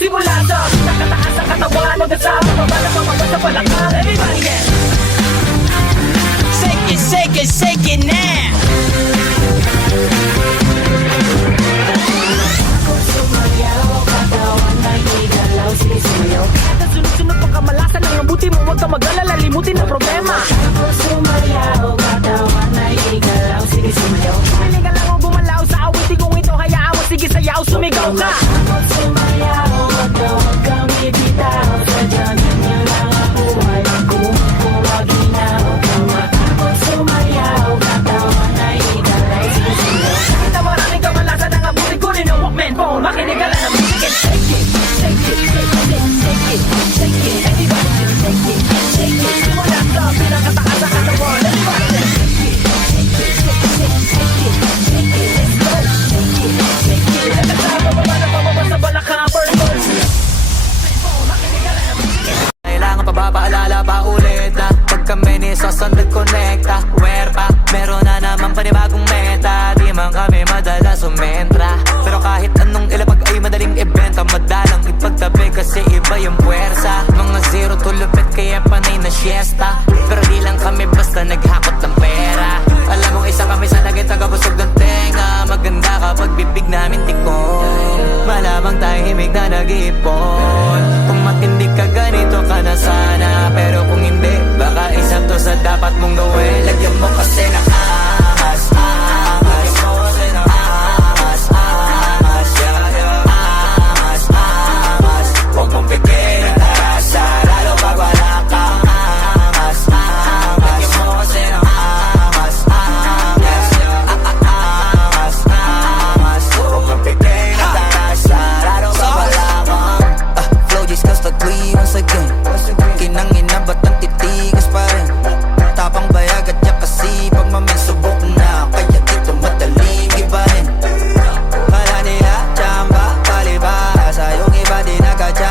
Simula sa pinakataas ang katawan, hanggang sa mababa na pamabas sa palakpak. Everybody get shake it, shake it, shake it now. Sumayaw, katawan ay igalaw, sige sumayaw. At sunod-sunod pang kamalasan ng mabuti mo, huwag ka mag-alala, limutin ang problema. Sumayaw, katawan ay igalaw, sige sumayaw. Piling ka lang o bumalaw sa awitin kong ito, hayaan mo, sige sayaw, sumigaw ka. Sumayaw, huwag kang ibitaw, sadyanin niya lang ang buhay. Kung huwag ginaw ka matakot, sumayaw, katawan ay igalaw, sige sumayaw. Kita maraming kamalasan ng abutin ko rin ang Walkman phone, makinig ka lang ng music. Shake it, shake it, shake it, shake it, shake it. Everybody just shake it, shake it. Simula sa pinakataas ang katawan, everybody just shake it, shake it, shake it, shake it, shake it. Let's go, shake it, shake it. Nakasama baba na pababa sa balakang first verse. Kailangan pa ba paalala pa ulit na pag kami ni Soson nag-connecta, where pa? Meron na naman panibagong meta. Di man kami madalas sumentra, pero kahit anong ilapag ay madaling ibenta. Madalang ipagtabi kasi iba yung puwersa. Mga zero to lupit kaya panay na siesta, pero di lang kami basta naghakot ng pera. Alam mong isa kami sa naging tagabusog ng tenga. Maganda kapag bibig namin tikon, malamang tahimik na nag-iipon. Kung matindi ka ganito ka na sana, pero kung hindi, baka isa to sa dapat mong gawin. Lagyan mo kasi ng angas, angas. Lagyan mo kasi ng angas, angas. Angas, angas. Huwag mong pigilan ang tasa, lalo pag wala kang angas, angas. Lagyan mo kasi ng angas, angas. Angas, angas. Huwag mong pigilan ang tasa, lalo pag wala kang flow just cause the once again. Kinangin na ka dyan.